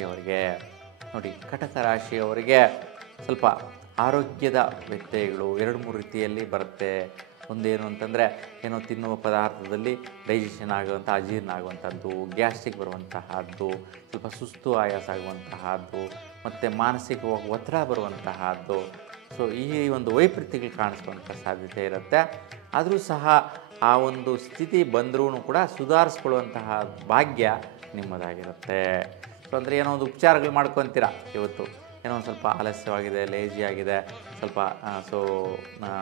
ರಾಶಿಯವರಿಗೆ ನೋಡಿ, ಕಟಕ ರಾಶಿಯವರಿಗೆ ಸ್ವಲ್ಪ ಆರೋಗ್ಯದ ವ್ಯತ್ಯಯಗಳು 2-3 ರೀತಿಯಲ್ಲಿ ಬರುತ್ತೆ. ಒಂದೇನು ಅಂತಂದರೆ, ಏನೋ ತಿನ್ನುವ ಪದಾರ್ಥದಲ್ಲಿ ಡೈಜೆಷನ್ ಆಗುವಂಥ, ಅಜೀರ್ಣ ಆಗುವಂಥದ್ದು, ಗ್ಯಾಸ್ಟ್ರಿಕ್ ಬರುವಂತಹದ್ದು, ಸ್ವಲ್ಪ ಸುಸ್ತು ಆಯಾಸ ಆಗುವಂತಹದ್ದು, ಮತ್ತು ಮಾನಸಿಕವಾಗಿ ಒತ್ತಡ ಬರುವಂತಹದ್ದು. ಸೊ ಈ ಒಂದು ವೈಪರೀತ್ಯಗಳು ಕಾಣಿಸುವಂಥ ಸಾಧ್ಯತೆ ಇರುತ್ತೆ. ಆದರೂ ಸಹ ಆ ಒಂದು ಸ್ಥಿತಿ ಬಂದರೂ ಕೂಡ ಸುಧಾರಿಸ್ಕೊಳ್ಳುವಂತಹ ಭಾಗ್ಯ ನಿಮ್ಮದಾಗಿರುತ್ತೆ. ಸೊ ಅಂದರೆ ಏನೋ ಒಂದು ಉಪಚಾರಗಳು ಮಾಡ್ಕೊತೀರ. ಇವತ್ತು ಏನೋ ಒಂದು ಸ್ವಲ್ಪ ಆಲಸ್ಯವಾಗಿದೆ, ಲೇಜಿ ಆಗಿದೆ, ಸ್ವಲ್ಪ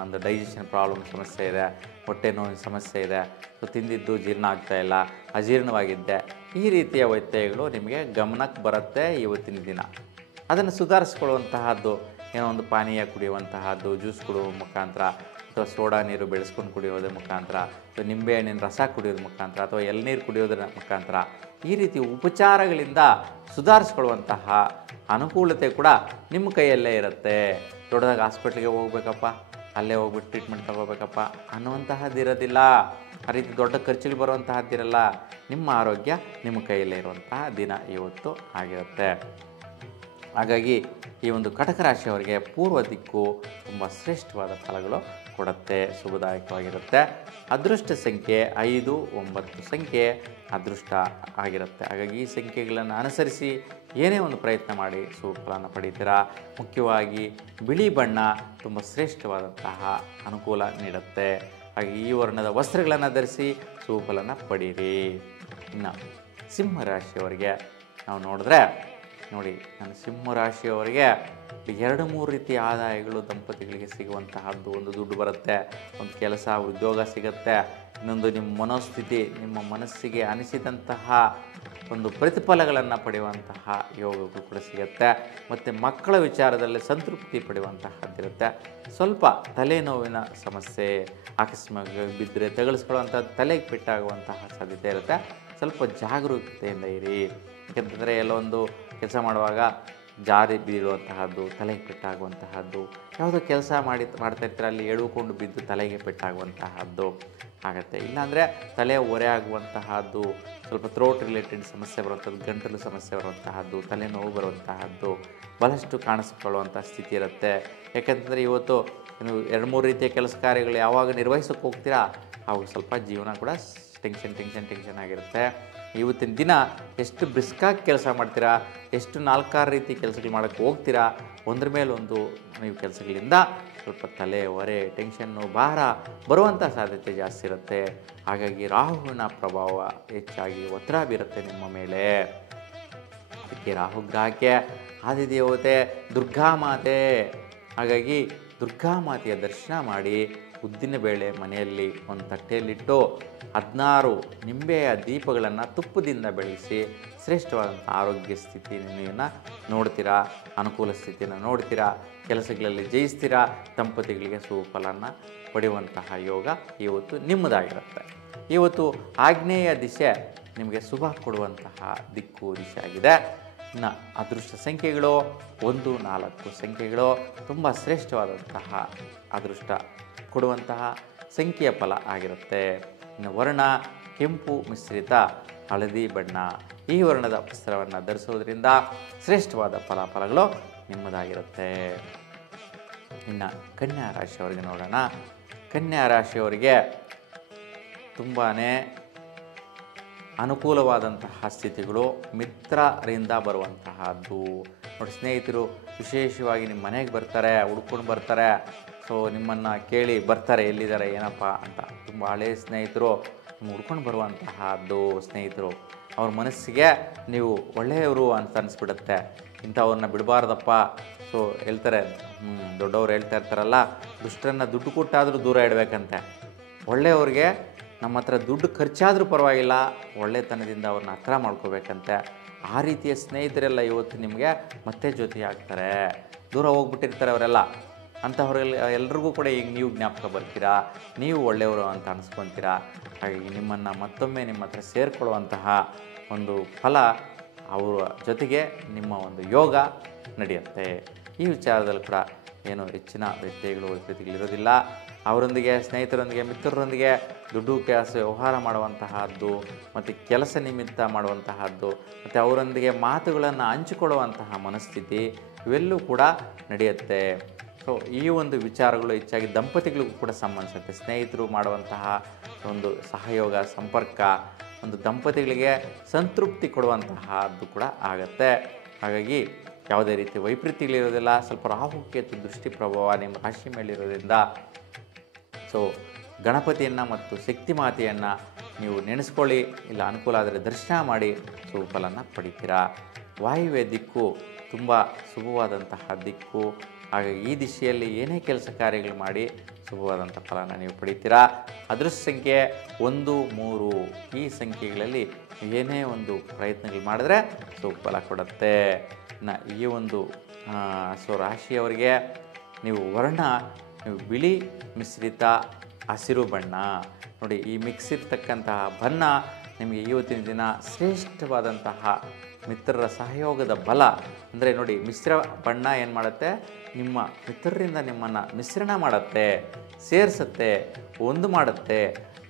ಒಂದು ಡೈಜೆಷನ್ ಪ್ರಾಬ್ಲಮ್ ಸಮಸ್ಯೆ ಇದೆ, ಹೊಟ್ಟೆ ನೋವಿನ ಸಮಸ್ಯೆ ಇದೆ, ಸೊ ತಿಂದಿದ್ದು ಜೀರ್ಣ ಆಗ್ತಾಯಿಲ್ಲ, ಅಜೀರ್ಣವಾಗಿದ್ದೆ, ಈ ರೀತಿಯ ವ್ಯತ್ಯಯಗಳು ನಿಮಗೆ ಗಮನಕ್ಕೆ ಬರುತ್ತೆ ಇವತ್ತಿನ ದಿನ. ಅದನ್ನು ಸುಧಾರಿಸ್ಕೊಳ್ಳುವಂತಹದ್ದು, ಏನೋ ಒಂದು ಪಾನೀಯ ಕುಡಿಯುವಂತಹದ್ದು, ಜ್ಯೂಸ್ ಕುಡಿಯುವ ಮುಖಾಂತರ, ಅಥವಾ ಸೋಡಾ ನೀರು ಬೆಳೆಸ್ಕೊಂಡು ಕುಡಿಯೋದ್ರ ಮುಖಾಂತರ, ಅಥವಾ ನಿಂಬೆಹಣ್ಣಿನ ರಸ ಕುಡಿಯೋದ್ರ ಮುಖಾಂತರ, ಅಥವಾ ಎಳ್ನೀರು ಕುಡಿಯೋದ್ರ ಮುಖಾಂತರ, ಈ ರೀತಿ ಉಪಚಾರಗಳಿಂದ ಸುಧಾರಿಸ್ಕೊಳ್ಳುವಂತಹ ಅನುಕೂಲತೆ ಕೂಡ ನಿಮ್ಮ ಕೈಯಲ್ಲೇ ಇರುತ್ತೆ. ದೊಡ್ಡದಾಗಿ ಹಾಸ್ಪಿಟ್ಲಿಗೆ ಹೋಗ್ಬೇಕಪ್ಪ, ಅಲ್ಲೇ ಹೋಗ್ಬಿಟ್ಟು ಟ್ರೀಟ್ಮೆಂಟ್ ತೊಗೋಬೇಕಪ್ಪ ಅನ್ನುವಂತಹದ್ದಿರೋದಿಲ್ಲ. ಆ ರೀತಿ ದೊಡ್ಡ ಖರ್ಚುಗಳು ಬರುವಂತಹದ್ದಿರಲ್ಲ. ನಿಮ್ಮ ಆರೋಗ್ಯ ನಿಮ್ಮ ಕೈಯಲ್ಲೇ ಇರುವಂತಹ ದಿನ ಇವತ್ತು ಆಗಿರುತ್ತೆ. ಹಾಗಾಗಿ ಈ ಒಂದು ಕಟಕ ರಾಶಿಯವರಿಗೆ ಪೂರ್ವ ದಿಕ್ಕು ತುಂಬ ಶ್ರೇಷ್ಠವಾದ ಫಲಗಳು ಕೊಡುತ್ತೆ, ಶುಭದಾಯಕವಾಗಿರುತ್ತೆ. ಅದೃಷ್ಟ ಸಂಖ್ಯೆ 5, 9 ಸಂಖ್ಯೆ ಅದೃಷ್ಟ ಆಗಿರುತ್ತೆ. ಹಾಗಾಗಿ ಈ ಸಂಖ್ಯೆಗಳನ್ನು ಅನುಸರಿಸಿ ಏನೇ ಒಂದು ಪ್ರಯತ್ನ ಮಾಡಿ ಸುಫಲನ ಪಡೀತೀರಾ. ಮುಖ್ಯವಾಗಿ ಬಿಳಿ ಬಣ್ಣ ತುಂಬ ಶ್ರೇಷ್ಠವಾದಂತಹ ಅನುಕೂಲ ನೀಡುತ್ತೆ. ಹಾಗೆ ಈ ವರ್ಣದ ವಸ್ತ್ರಗಳನ್ನು ಧರಿಸಿ ಸುಫಲನ ಪಡೀರಿ. ಇನ್ನು ಸಿಂಹರಾಶಿಯವರಿಗೆ ನಾವು ನೋಡಿದ್ರೆ, ನೋಡಿ, ನಾನು ಸಿಂಹರಾಶಿಯವರಿಗೆ 2-3 ರೀತಿಯ ಆದಾಯಗಳು ದಂಪತಿಗಳಿಗೆ ಸಿಗುವಂತಹದ್ದು. ಒಂದು ದುಡ್ಡು ಬರುತ್ತೆ, ಒಂದು ಕೆಲಸ ಉದ್ಯೋಗ ಸಿಗುತ್ತೆ, ಇನ್ನೊಂದು ನಿಮ್ಮ ಮನೋಸ್ಥಿತಿ, ನಿಮ್ಮ ಮನಸ್ಸಿಗೆ ಅನಿಸಿದಂತಹ ಒಂದು ಪ್ರತಿಫಲಗಳನ್ನು ಪಡೆಯುವಂತಹ ಯೋಗಗಳು ಕೂಡ ಸಿಗುತ್ತೆ. ಮತ್ತು ಮಕ್ಕಳ ವಿಚಾರದಲ್ಲಿ ಸಂತೃಪ್ತಿ ಪಡೆಯುವಂತಹದ್ದಿರುತ್ತೆ. ಸ್ವಲ್ಪ ತಲೆನೋವಿನ ಸಮಸ್ಯೆ, ಅಕಸ್ಮಾತ್ ಬಿದ್ದರೆ ತಗಲಿಸ್ಕೊಳ್ಳುವಂಥ ತಲೆಗೆ ಪೆಟ್ಟಾಗುವಂತಹ ಸಾಧ್ಯತೆ ಇರುತ್ತೆ. ಸ್ವಲ್ಪ ಜಾಗರೂಕತೆಯಿಂದ ಇರಿ. ಯಾಕೆಂತಂದರೆ ಎಲ್ಲೊಂದು ಕೆಲಸ ಮಾಡುವಾಗ ಜಾರಿ ಬೀಳುವಂತಹದ್ದು, ತಲೆಗೆ ಪೆಟ್ಟಾಗುವಂತಹದ್ದು, ಯಾವುದೋ ಕೆಲಸ ಮಾಡ್ತಾ ಇರ್ತಾರೆ, ಅಲ್ಲಿ ಎಳುಕೊಂಡು ಬಿದ್ದು ತಲೆಗೆ ಪೆಟ್ಟಾಗುವಂತಹದ್ದು ಆಗುತ್ತೆ. ಇಲ್ಲಾಂದರೆ ತಲೆ ಹೊರೆ ಆಗುವಂತಹದ್ದು, ಸ್ವಲ್ಪ ಥ್ರೋಟ್ ರಿಲೇಟೆಡ್ ಸಮಸ್ಯೆ ಬರುವಂಥದ್ದು, ಗಂಟಲು ಸಮಸ್ಯೆ ಬರುವಂತಹದ್ದು, ತಲೆನೋವು ಬರುವಂತಹದ್ದು ಬಹಳಷ್ಟು ಕಾಣಿಸ್ಕೊಳ್ಳುವಂಥ ಸ್ಥಿತಿ ಇರುತ್ತೆ. ಯಾಕೆಂತಂದರೆ ಇವತ್ತು ನೀವು 2-3 ರೀತಿಯ ಕೆಲಸ ಕಾರ್ಯಗಳು ಯಾವಾಗ ನಿರ್ವಹಿಸೋಕ್ಕೆ ಹೋಗ್ತೀರಾ, ಅವಾಗ ಸ್ವಲ್ಪ ಜೀವನ ಕೂಡ ಟೆನ್ಷನ್ ಆಗಿರುತ್ತೆ. ಇವತ್ತಿನ ದಿನ ಎಷ್ಟು ಬ್ರಿಸ್ಕಾಗಿ ಕೆಲಸ ಮಾಡ್ತೀರಾ, ಎಷ್ಟು 4-6 ರೀತಿ ಕೆಲಸಗಳು ಮಾಡೋಕ್ಕೆ ಹೋಗ್ತೀರಾ, ಒಂದ್ರ ಮೇಲೊಂದು ನೀವು ಕೆಲಸಗಳಿಂದ ಸ್ವಲ್ಪ ತಲೆ ಹೊರೆ, ಟೆನ್ಷನ್ನು, ಭಾರ ಬರುವಂಥ ಸಾಧ್ಯತೆ ಜಾಸ್ತಿ ಇರುತ್ತೆ. ಹಾಗಾಗಿ ರಾಹುವಿನ ಪ್ರಭಾವ ಹೆಚ್ಚಾಗಿ ಒತ್ತಡ ಬೀರುತ್ತೆ ನಿಮ್ಮ ಮೇಲೆ. ಅದಕ್ಕೆ ರಾಹುಗ್ರಹಕ್ಕೆ ಆದಿದೇವತೆ ದುರ್ಗಾಮಾತೆ. ಹಾಗಾಗಿ ದುರ್ಗಾಮಾತೆಯ ದರ್ಶನ ಮಾಡಿ ಉದ್ದಿನಬೇಳೆ ಮನೆಯಲ್ಲಿ ಒಂದು ತಟ್ಟೆಯಲ್ಲಿಟ್ಟು 16 ನಿಂಬೆಯ ದೀಪಗಳನ್ನು ತುಪ್ಪದಿಂದ ಬೆಳೆಸಿ ಶ್ರೇಷ್ಠವಾದಂಥ ಆರೋಗ್ಯ ಸ್ಥಿತಿಯನ್ನು ನೋಡ್ತೀರಾ, ಅನುಕೂಲ ಸ್ಥಿತಿಯನ್ನು ನೋಡ್ತೀರಾ, ಕೆಲಸಗಳಲ್ಲಿ ಜಯಿಸ್ತೀರಾ, ದಂಪತಿಗಳಿಗೆ ಸುಫಲನ ಪಡೆಯುವಂತಹ ಯೋಗ ಇವತ್ತು ನಿಮ್ಮದಾಗಿರುತ್ತೆ. ಇವತ್ತು ಆಗ್ನೇಯ ದಿಶೆ ನಿಮಗೆ ಶುಭ ಕೊಡುವಂತಹ ದಿಶೆ ಆಗಿದೆ. ಇನ್ನು ಅದೃಷ್ಟ ಸಂಖ್ಯೆಗಳು 1, 4 ಸಂಖ್ಯೆಗಳು ತುಂಬ ಶ್ರೇಷ್ಠವಾದಂತಹ ಅದೃಷ್ಟ ಕೊಡುವಂತಹ ಸಂಖ್ಯೆಯ ಫಲ ಆಗಿರುತ್ತೆ. ಇನ್ನು ವರ್ಣ ಕೆಂಪು ಮಿಶ್ರಿತ ಹಳದಿ ಬಣ್ಣ. ಈ ವರ್ಣದ ವಸ್ತ್ರವನ್ನು ಧರಿಸುವುದರಿಂದ ಶ್ರೇಷ್ಠವಾದ ಫಲಗಳು ನಿಮ್ಮದಾಗಿರುತ್ತೆ. ಇನ್ನು ಕನ್ಯಾ ರಾಶಿಯವರಿಗೆ ನೋಡೋಣ. ಕನ್ಯಾ ರಾಶಿಯವರಿಗೆ ತುಂಬಾ ಅನುಕೂಲವಾದಂತಹ ಸ್ಥಿತಿಗಳು ಮಿತ್ರರಿಂದ ಬರುವಂತಹದ್ದು. ನೋಡಿ, ಸ್ನೇಹಿತರು ವಿಶೇಷವಾಗಿ ನಿಮ್ಮ ಮನೆಗೆ ಬರ್ತಾರೆ, ಹುಡ್ಕೊಂಡು ಬರ್ತಾರೆ. ಸೊ ನಿಮ್ಮನ್ನು ಕೇಳಿ ಬರ್ತಾರೆ, ಎಲ್ಲಿದ್ದಾರೆ ಏನಪ್ಪ ಅಂತ. ತುಂಬ ಹಳೆಯ ಸ್ನೇಹಿತರು ನಿಮ್ಮ ಹುಡ್ಕೊಂಡು ಬರುವಂತಹದ್ದು ಸ್ನೇಹಿತರು. ಅವ್ರ ಮನಸ್ಸಿಗೆ ನೀವು ಒಳ್ಳೆಯವರು ಅಂತ ಅನಿಸ್ಬಿಡುತ್ತೆ. ಇಂಥವ್ರನ್ನ ಬಿಡಬಾರ್ದಪ್ಪ. ಸೊ ಹೇಳ್ತಾರೆ, ದೊಡ್ಡವ್ರು ಹೇಳ್ತಾ ಇರ್ತಾರಲ್ಲ, ದುಷ್ಟರನ್ನು ದುಡ್ಡು ಕೊಟ್ಟಾದರೂ ದೂರ ಇಡಬೇಕಂತೆ. ಒಳ್ಳೆಯವ್ರಿಗೆ ನಮ್ಮ ಹತ್ರ ದುಡ್ಡು ಖರ್ಚಾದರೂ ಪರವಾಗಿಲ್ಲ, ಒಳ್ಳೆತನದಿಂದ ಅವ್ರನ್ನ ಹತ್ರ ಮಾಡ್ಕೋಬೇಕಂತೆ. ಆ ರೀತಿಯ ಸ್ನೇಹಿತರೆಲ್ಲ ಇವತ್ತು ನಿಮಗೆ ಮತ್ತೆ ಜೊತೆಯಾಗ್ತಾರೆ. ದೂರ ಹೋಗ್ಬಿಟ್ಟಿರ್ತಾರೆ ಅವರೆಲ್ಲ. ಅಂಥವ್ರೆಲ್ಲ ಎಲ್ರಿಗೂ ಕೂಡ ಈಗ ನೀವು ಜ್ಞಾಪಕ ಬರ್ತೀರಾ, ನೀವು ಒಳ್ಳೆಯವರು ಅಂತ ಅನಿಸ್ಕೊತೀರಾ. ಹಾಗಾಗಿ ನಿಮ್ಮನ್ನು ಮತ್ತೊಮ್ಮೆ ನಿಮ್ಮ ಹತ್ರ ಸೇರಿಕೊಳ್ಳುವಂತಹ ಒಂದು ಫಲ ಅವರ ಜೊತೆಗೆ ನಿಮ್ಮ ಒಂದು ಯೋಗ ನಡೆಯುತ್ತೆ. ಈ ವಿಚಾರದಲ್ಲಿ ಕೂಡ ಏನು ಹೆಚ್ಚಿನ ವ್ಯತ್ಯಯಗಳು ಇರೋದಿಲ್ಲ. ಅವರೊಂದಿಗೆ ಸ್ನೇಹಿತರೊಂದಿಗೆ ಮಿತ್ರರೊಂದಿಗೆ ದುಡ್ಡು ಕಾಸು ವ್ಯವಹಾರ ಮಾಡುವಂತಹದ್ದು ಮತ್ತು ಕೆಲಸ ನಿಮಿತ್ತ ಮಾಡುವಂತಹದ್ದು ಮತ್ತು ಅವರೊಂದಿಗೆ ಮಾತುಗಳನ್ನು ಹಂಚಿಕೊಳ್ಳುವಂತಹ ಮನಸ್ಥಿತಿ ಇವೆಲ್ಲವೂ ಕೂಡ ನಡೆಯುತ್ತೆ. ಸೊ ಈ ಒಂದು ವಿಚಾರಗಳು ಹೆಚ್ಚಾಗಿ ದಂಪತಿಗಳಿಗೂ ಕೂಡ ಸಂಬಂಧಿಸುತ್ತೆ. ಸ್ನೇಹಿತರು ಮಾಡುವಂತಹ ಒಂದು ಸಹಯೋಗ ಸಂಪರ್ಕ ಒಂದು ದಂಪತಿಗಳಿಗೆ ಸಂತೃಪ್ತಿ ಕೊಡುವಂತಹದ್ದು ಕೂಡ ಆಗುತ್ತೆ. ಹಾಗಾಗಿ ಯಾವುದೇ ರೀತಿ ವೈಪರೀತ್ಯಗಳಿರೋದಿಲ್ಲ. ಸ್ವಲ್ಪ ರಾಹುಕೇತು ದೃಷ್ಟಿ ಪ್ರಭಾವ ನಿಮ್ಮ ರಾಶಿ ಮೇಲಿರೋದ್ರಿಂದ ಸೊ ಗಣಪತಿಯನ್ನು ಮತ್ತು ಶಕ್ತಿ ಮಾತೆಯನ್ನು ನೀವು ನೆನೆಸ್ಕೊಳ್ಳಿ, ಇಲ್ಲ ಅನುಕೂಲ ಆದರೆ ದರ್ಶನ ಮಾಡಿ ಸುಫಲನ ಪಡಿತೀರಾ. ವಾಯುವ್ಯ ದಿಕ್ಕು ತುಂಬ ಶುಭವಾದಂತಹ ದಿಕ್ಕು. ಹಾಗಾಗಿ ಈ ದಿಶೆಯಲ್ಲಿ ಏನೇ ಕೆಲಸ ಕಾರ್ಯಗಳು ಮಾಡಿ ಶುಭವಾದಂಥ ಫಲನ ನೀವು ಪಡಿತೀರಾ. ಅದೃಷ್ಟ ಸಂಖ್ಯೆ 1, 3 ಈ ಸಂಖ್ಯೆಗಳಲ್ಲಿ ಏನೇ ಒಂದು ಪ್ರಯತ್ನಗಳು ಮಾಡಿದ್ರೆ ಸುಫಲ ಕೊಡುತ್ತೆ. ಇನ್ನು ಈ ಒಂದು ಸೊ ರಾಶಿಯವರಿಗೆ ನೀವು ವರ್ಣ ನೀವು ಬಿಳಿ ಮಿಶ್ರಿತ ಹಸಿರು ಬಣ್ಣ ನೋಡಿ. ಈ ಮಿಕ್ಸ್ ಇರ್ತಕ್ಕಂತಹ ಬಣ್ಣ ನಿಮಗೆ ಇವತ್ತಿನ ದಿನ ಶ್ರೇಷ್ಠವಾದಂತಹ ಮಿತ್ರರ ಸಹಯೋಗದ ಬಲ. ಅಂದರೆ ನೋಡಿ, ಮಿಶ್ರ ಬಣ್ಣ ಏನು ಮಾಡುತ್ತೆ, ನಿಮ್ಮ ಮಿತ್ರರಿಂದ ನಿಮ್ಮನ್ನು ಮಿಶ್ರಣ ಮಾಡುತ್ತೆ, ಸೇರಿಸುತ್ತೆ, ಒಂದು ಮಾಡುತ್ತೆ.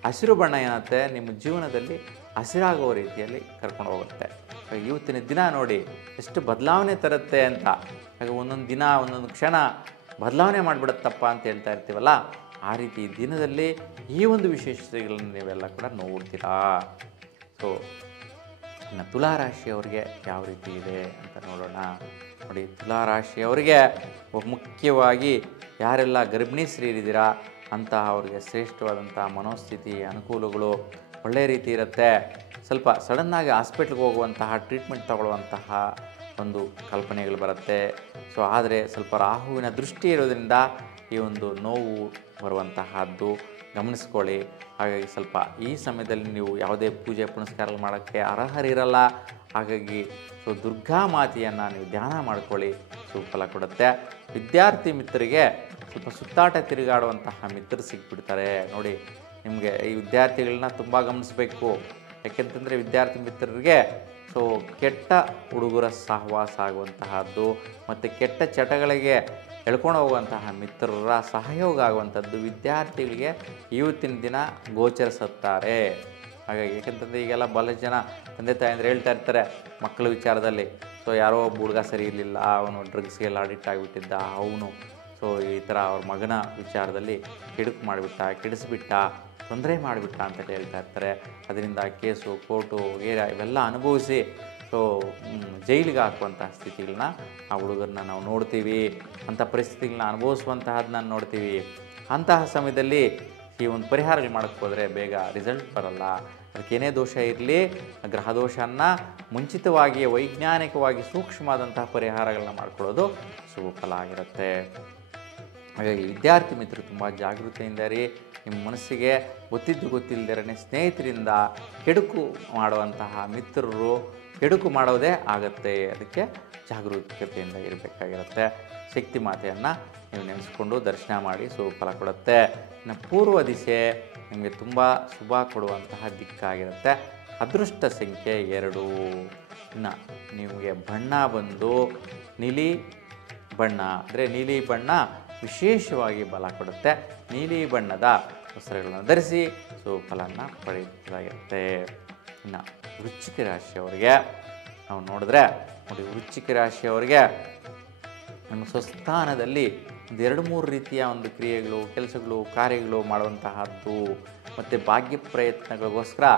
ಹಸಿರು ಬಣ್ಣ ಏನತ್ತೆ, ನಿಮ್ಮ ಜೀವನದಲ್ಲಿ ಹಸಿರಾಗುವ ರೀತಿಯಲ್ಲಿ ಕರ್ಕೊಂಡು ಹೋಗುತ್ತೆ. ಇವತ್ತಿನ ದಿನ ನೋಡಿ ಎಷ್ಟು ಬದಲಾವಣೆ ತರುತ್ತೆ ಅಂತ. ಹಾಗೆ ಒಂದೊಂದು ದಿನ ಒಂದೊಂದು ಕ್ಷಣ ಬದಲಾವಣೆ ಮಾಡಿಬಿಡುತ್ತಪ್ಪ ಅಂತ ಹೇಳ್ತಾ ಇರ್ತೀವಲ್ಲ, ಆ ರೀತಿ ದಿನದಲ್ಲಿ ಈ ಒಂದು ವಿಶೇಷತೆಗಳನ್ನು ನೀವೆಲ್ಲ ಕೂಡ ನೋಡ್ತೀರಾ. ಸೊ ಇನ್ನು ತುಲಾರಾಶಿಯವರಿಗೆ ಯಾವ ರೀತಿ ಇದೆ ಅಂತ ನೋಡೋಣ. ನೋಡಿ, ತುಲಾರಾಶಿಯವರಿಗೆ ಮುಖ್ಯವಾಗಿ ಯಾರೆಲ್ಲ ಗರ್ಭಿಣಿ ಸ್ತ್ರೀಯರಿದ್ದೀರಾ ಅಂತಹ ಅವರಿಗೆ ಶ್ರೇಷ್ಠವಾದಂಥ ಮನೋಸ್ಥಿತಿ ಅನುಕೂಲಗಳು ಒಳ್ಳೆಯ ರೀತಿ ಇರುತ್ತೆ. ಸ್ವಲ್ಪ ಸಡನ್ನಾಗಿ ಹಾಸ್ಪಿಟ್ಲ್ಗೆ ಹೋಗುವಂತಹ ಟ್ರೀಟ್ಮೆಂಟ್ ತಗೊಳ್ಳುವಂತಹ ಒಂದು ಕಲ್ಪನೆಗಳು ಬರುತ್ತೆ. ಸೊ ಆದರೆ ಸ್ವಲ್ಪ ರಾಹುವಿನ ದೃಷ್ಟಿ ಇರೋದ್ರಿಂದ ಈ ಒಂದು ನೋವು ಬರುವಂತಹದ್ದು ಗಮನಿಸ್ಕೊಳ್ಳಿ. ಹಾಗಾಗಿ ಸ್ವಲ್ಪ ಈ ಸಮಯದಲ್ಲಿ ನೀವು ಯಾವುದೇ ಪೂಜೆ ಪುನಸ್ಕಾರಗಳು ಮಾಡೋಕ್ಕೆ ಅರ್ಹರಿರಲ್ಲ. ಹಾಗಾಗಿ ಸೊ ದುರ್ಗಾ ಮಾತೆಯನ್ನು ನೀವು ಧ್ಯಾನ ಮಾಡ್ಕೊಳ್ಳಿ, ಸುಫಲ ಕೊಡುತ್ತೆ. ವಿದ್ಯಾರ್ಥಿ ಮಿತ್ರರಿಗೆ ಸ್ವಲ್ಪ ಸುತ್ತಾಟ ತಿರುಗಾಡುವಂತಹ ಮಿತ್ರರು ಸಿಕ್ಬಿಡ್ತಾರೆ. ನೋಡಿ, ನಿಮಗೆ ಈ ವಿದ್ಯಾರ್ಥಿಗಳನ್ನ ತುಂಬ ಗಮನಿಸಬೇಕು. ಯಾಕೆಂತಂದರೆ ವಿದ್ಯಾರ್ಥಿ ಮಿತ್ರರಿಗೆ ಸೊ ಕೆಟ್ಟ ಹುಡುಗರ ಸಹವಾಸ ಆಗುವಂತಹದ್ದು ಮತ್ತು ಕೆಟ್ಟ ಚಟಗಳಿಗೆ ಎಳ್ಕೊಂಡು ಹೋಗುವಂತಹ ಮಿತ್ರರ ಸಹಯೋಗ ಆಗುವಂಥದ್ದು ವಿದ್ಯಾರ್ಥಿಗಳಿಗೆ ಇವತ್ತಿನ ದಿನ ಗೋಚರಿಸುತ್ತಾರೆ. ಹಾಗಾಗಿ ಯಾಕೆಂತಂದರೆ ಈಗೆಲ್ಲ ಬಹಳ ಜನ ತಂದೆ ತಾಯಿ ಅಂದರೆ ಹೇಳ್ತಾ ಇರ್ತಾರೆ ಮಕ್ಕಳ ವಿಚಾರದಲ್ಲಿ. ಸೊ ಯಾರೋ ಒಬ್ಬ ಹುಡುಗ ಸರಿ ಇರಲಿಲ್ಲ, ಅವನು ಡ್ರಗ್ಸ್ಗೆಲ್ಲ ಅಡಿಕ್ಟ್ ಆಗಿಬಿಟ್ಟಿದ್ದ, ಅವನು ಸೊ ಈ ಥರ ಅವ್ರ ಮಗನ ವಿಚಾರದಲ್ಲಿ ಕೆಡಿಸ್ಬಿಟ್ಟ, ತೊಂದರೆ ಮಾಡಿಬಿಟ್ಟ ಅಂತ ಹೇಳ್ತಾ ಇರ್ತಾರೆ. ಅದರಿಂದ ಕೇಸು ಕೋರ್ಟು ವಗೇರ ಇವೆಲ್ಲ ಅನುಭವಿಸಿ ಸೊ ಜೈಲಿಗೆ ಹಾಕುವಂಥ ಸ್ಥಿತಿಗಳನ್ನ ಆ ಹುಡುಗರನ್ನ ನಾವು ನೋಡ್ತೀವಿ. ಅಂಥ ಪರಿಸ್ಥಿತಿಗಳನ್ನ ಅನುಭವಿಸುವಂತಹದನ್ನ ನೋಡ್ತೀವಿ. ಅಂತಹ ಸಮಯದಲ್ಲಿ ಈ ಒಂದು ಪರಿಹಾರಗಳು ಮಾಡೋಕ್ಕೆ ಹೋದರೆ ಬೇಗ ರಿಸಲ್ಟ್ ಬರಲ್ಲ. ಅದಕ್ಕೇನೇ ದೋಷ ಇರಲಿ, ಗ್ರಹ ದೋಷವನ್ನು ಮುಂಚಿತವಾಗಿ ವೈಜ್ಞಾನಿಕವಾಗಿ ಸೂಕ್ಷ್ಮವಾದಂತಹ ಪರಿಹಾರಗಳನ್ನ ಮಾಡ್ಕೊಳ್ಳೋದು ಶುಭ ಫಲ ಆಗಿರುತ್ತೆ. ಹಾಗಾಗಿ ವಿದ್ಯಾರ್ಥಿ ಮಿತ್ರರು ತುಂಬ ಜಾಗೃತಿಯಿಂದ ಇರಿ. ನಿಮ್ಮ ಮನಸ್ಸಿಗೆ ಗೊತ್ತಿಲ್ಲದಿರನೇ ಸ್ನೇಹಿತರಿಂದ ಕೆಡುಕು ಮಾಡುವಂತಹ ಮಿತ್ರರು ಕೆಡುಕು ಮಾಡೋದೇ ಆಗುತ್ತೆ. ಅದಕ್ಕೆ ಜಾಗರೂಕತೆಯಿಂದ ಇರಬೇಕಾಗಿರುತ್ತೆ. ಶಕ್ತಿ ಮಾತೆಯನ್ನು ನೀವು ನೆನೆಸ್ಕೊಂಡು ದರ್ಶನ ಮಾಡಿ ಫಲ ಕೊಡುತ್ತೆ. ಇನ್ನು ಪೂರ್ವ ದಿಸೆ ನಿಮಗೆ ತುಂಬ ಶುಭ ಕೊಡುವಂತಹ ದಿಕ್ಕಾಗಿರುತ್ತೆ. ಅದೃಷ್ಟ ಸಂಖ್ಯೆ 2. ಇನ್ನು ನಿಮಗೆ ಬಣ್ಣ ಬಂದು ನೀಲಿ ಬಣ್ಣ, ಅಂದರೆ ನೀಲಿ ಬಣ್ಣ ವಿಶೇಷವಾಗಿ ಬಲ ಕೊಡುತ್ತೆ. ನೀಲಿ ಬಣ್ಣದ ವಸ್ತ್ರಗಳನ್ನು ಧರಿಸಿ ಫಲನ ಪಡೆಯುವುದಾಗಿರುತ್ತೆ. ಇನ್ನು ವೃಶ್ಚಿಕ ರಾಶಿಯವರಿಗೆ ನಾವು ನೋಡಿದ್ರೆ ನೋಡಿ, ವೃಶ್ಚಿಕ ರಾಶಿಯವರಿಗೆ ನಮ್ಮ ಸ್ವಸ್ಥಾನದಲ್ಲಿ ಒಂದು 2-3 ರೀತಿಯ ಒಂದು ಕ್ರಿಯೆಗಳು, ಕೆಲಸಗಳು, ಕಾರ್ಯಗಳು ಮಾಡುವಂತಹದ್ದು ಮತ್ತು ಭಾಗ್ಯ ಪ್ರಯತ್ನಗಳಿಗೋಸ್ಕರ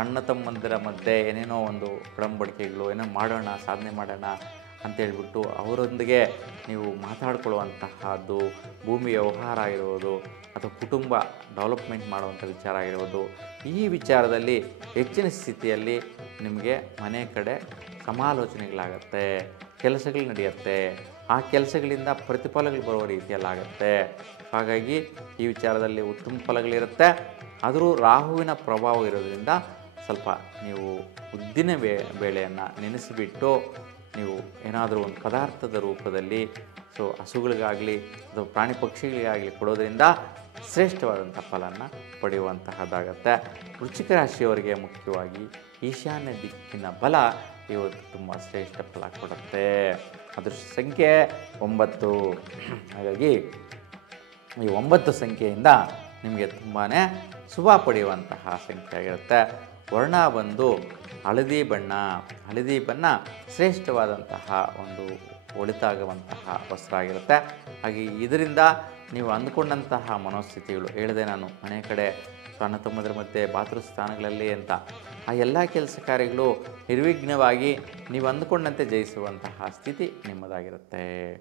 ಅಣ್ಣ ತಮ್ಮಂದಿರ ಮಧ್ಯೆ ಏನೇನೋ ಒಂದು ಒಡಂಬಡಿಕೆಗಳು, ಏನೋ ಮಾಡೋಣ, ಸಾಧನೆ ಮಾಡೋಣ ಅಂತೇಳ್ಬಿಟ್ಟು ಅವರೊಂದಿಗೆ ನೀವು ಮಾತಾಡ್ಕೊಳ್ಳುವಂತಹದ್ದು, ಭೂಮಿ ವ್ಯವಹಾರ ಆಗಿರ್ಬೋದು ಅಥವಾ ಕುಟುಂಬ ಡೆವಲಪ್ಮೆಂಟ್ ಮಾಡುವಂಥ ವಿಚಾರ ಆಗಿರ್ಬೋದು. ಈ ವಿಚಾರದಲ್ಲಿ ಹೆಚ್ಚಿನ ಸ್ಥಿತಿಯಲ್ಲಿ ನಿಮಗೆ ಮನೆ ಕಡೆ ಸಮಾಲೋಚನೆಗಳಾಗತ್ತೆ, ಕೆಲಸಗಳು ನಡೆಯುತ್ತೆ. ಆ ಕೆಲಸಗಳಿಂದ ಪ್ರತಿಫಲಗಳು ಬರುವ ರೀತಿಯಲ್ಲಾಗತ್ತೆ. ಹಾಗಾಗಿ ಈ ವಿಚಾರದಲ್ಲಿ ಉತ್ತಮ ಫಲಗಳಿರುತ್ತೆ. ಆದರೂ ರಾಹುವಿನ ಪ್ರಭಾವ ಇರೋದ್ರಿಂದ ಸ್ವಲ್ಪ ನೀವು ಉದ್ದಿನ ಬೇಳೆಯನ್ನು ನೆನೆಸಿಬಿಟ್ಟು ನೀವು ಏನಾದರೂ ಒಂದು ಪದಾರ್ಥದ ರೂಪದಲ್ಲಿ ಸೊ ಹಸುಗಳಿಗಾಗಲಿ ಅಥವಾ ಪ್ರಾಣಿ ಪಕ್ಷಿಗಳಿಗಾಗಲಿ ಕೊಡೋದ್ರಿಂದ ಶ್ರೇಷ್ಠವಾದಂಥ ಫಲನ ಪಡೆಯುವಂತಹದ್ದಾಗತ್ತೆ. ವೃಶ್ಚಿಕ ರಾಶಿಯವರಿಗೆ ಮುಖ್ಯವಾಗಿ ಈಶಾನ್ಯ ದಿಕ್ಕಿನ ಬಲ ಇವತ್ತು ತುಂಬ ಶ್ರೇಷ್ಠ ಫಲ ಕೊಡುತ್ತೆ. ಅದೃಷ್ಟ ಸಂಖ್ಯೆ 9. ಹಾಗಾಗಿ ಈ 9 ಸಂಖ್ಯೆಯಿಂದ ನಿಮಗೆ ತುಂಬಾ ಶುಭ ಪಡೆಯುವಂತಹ ಸಂಖ್ಯೆ ಆಗಿರುತ್ತೆ. ವರ್ಣ ಬಂದು ಹಳದಿ ಬಣ್ಣ. ಹಳದಿ ಬಣ್ಣ ಶ್ರೇಷ್ಠವಾದಂತಹ ಒಂದು ಒಳಿತಾಗುವಂತಹ ವಸ್ತ್ರ ಆಗಿರುತ್ತೆ. ಹಾಗೆ ಇದರಿಂದ ನೀವು ಅಂದುಕೊಂಡಂತಹ ಮನೋಸ್ಥಿತಿಗಳು ಹೇಳಿದೆ ನಾನು ಮನೆ ಕಡೆ ಅಣ್ಣ ತಮ್ಮಂದಿರ ಮಧ್ಯೆ ಸ್ಥಾನಗಳಲ್ಲಿ ಅಂತ, ಆ ಎಲ್ಲ ಕೆಲಸ ಕಾರ್ಯಗಳು ನಿರ್ವಿಘ್ನವಾಗಿ ನೀವು ಅಂದುಕೊಂಡಂತೆ ಜಯಿಸುವಂತಹ ಸ್ಥಿತಿ ನಿಮ್ಮದಾಗಿರುತ್ತೆ.